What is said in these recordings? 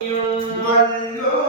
Hello.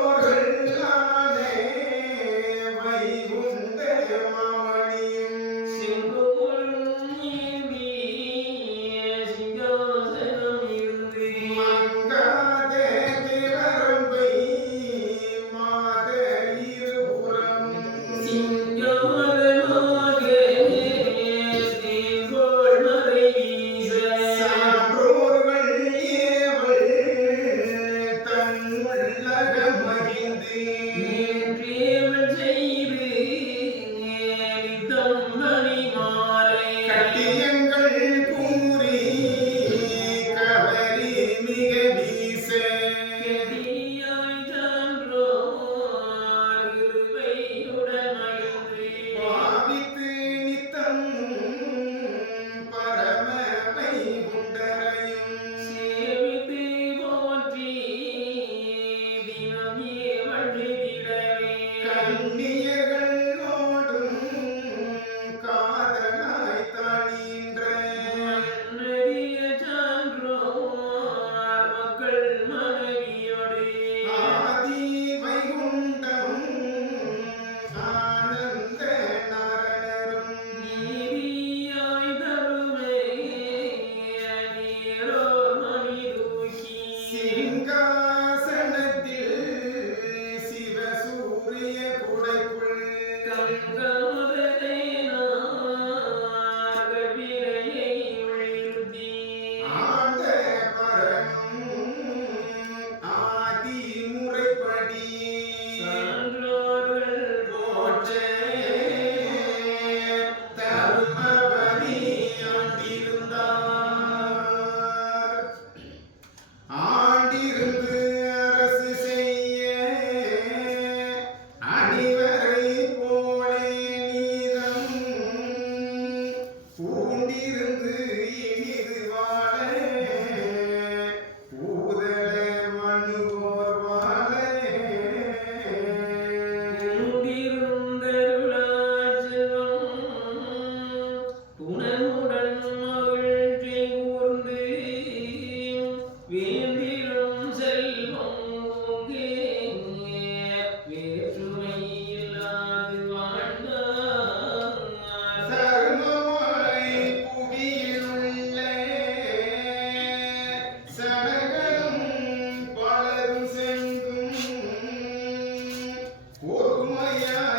yeah.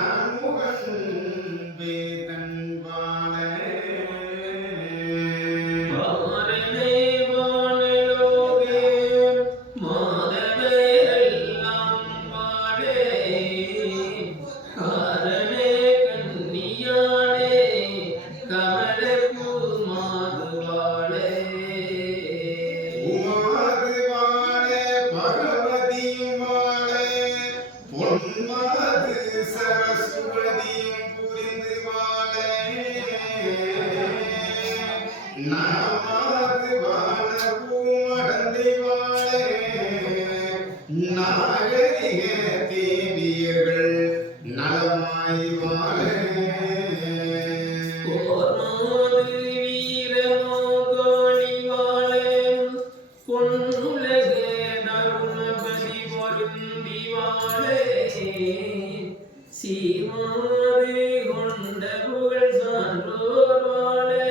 موحبا சரஸ்வதியும் புரிந்து வாழ நாமது வாழவும் அடந்தை வாழ நாகரிக தேவியர்கள் நலமாய் வாழ சீமாவே கொண்ட புகழ் சான்றோர்வாளே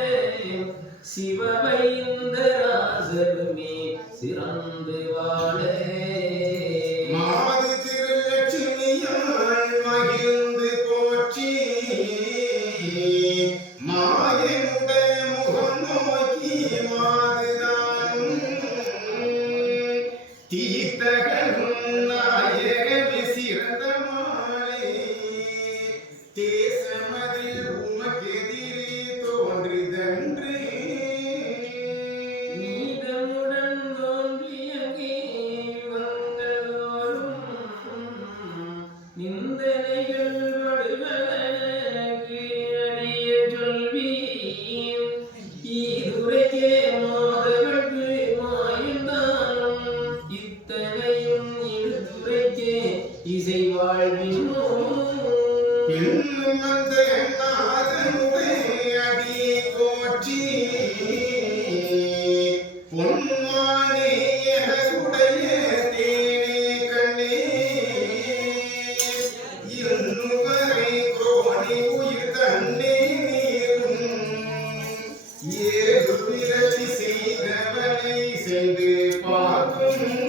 சிவபைந்தராசருமே சிறந்து வாழே மாமது திருலட்சுமியால் மகிழ்ந்து போற்றி மாயமுட முகம் நோக்கி மாறுதான். தீ பிறவி செய்தவனை செய்து பார்க்கும்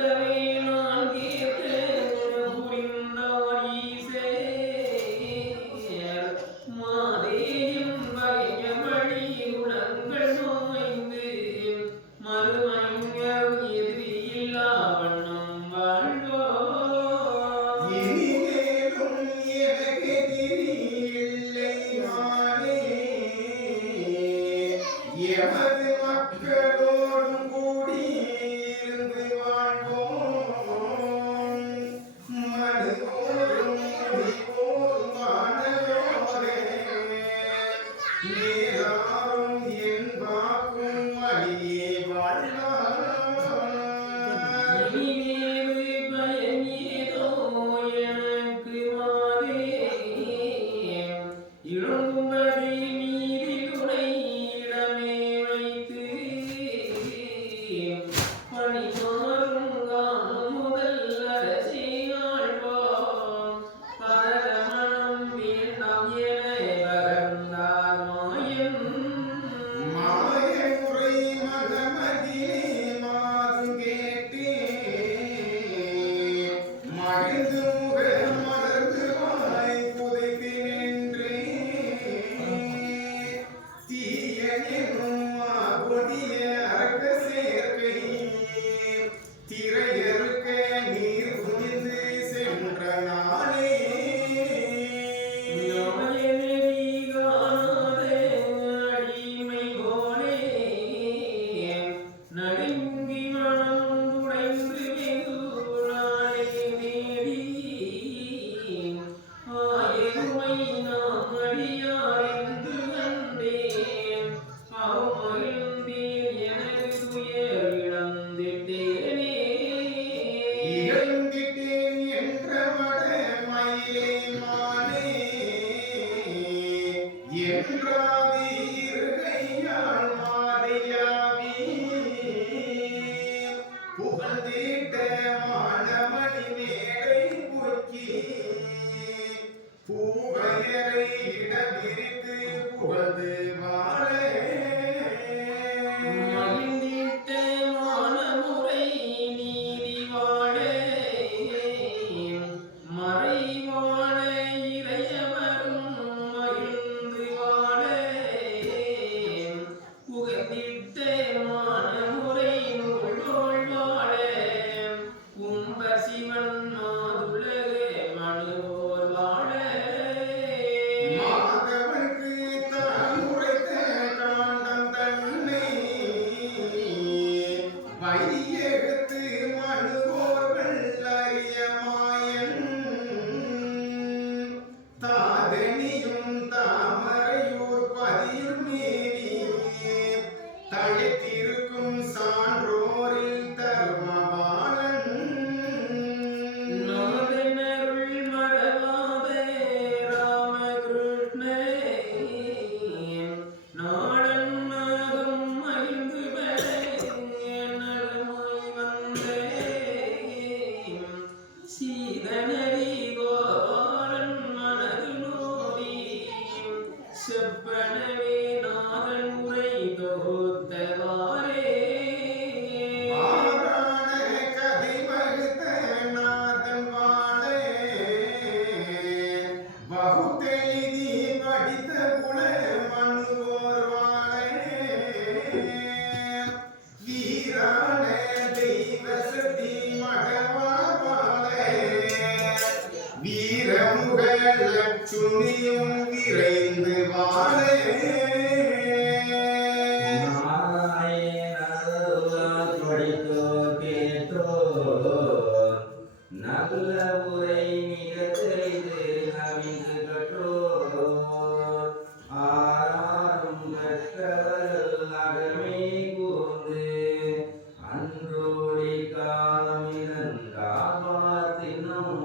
உரையறை இடமிரி படித்தோ கேட்டோ நல்ல உரை மிக தெரிந்து நாம் இன்று கற்றோ ஆறாரும் கற்றவர்கள் அகமே கூர்ந்து அன்றோடி காலம் காப்பாற்றினோம்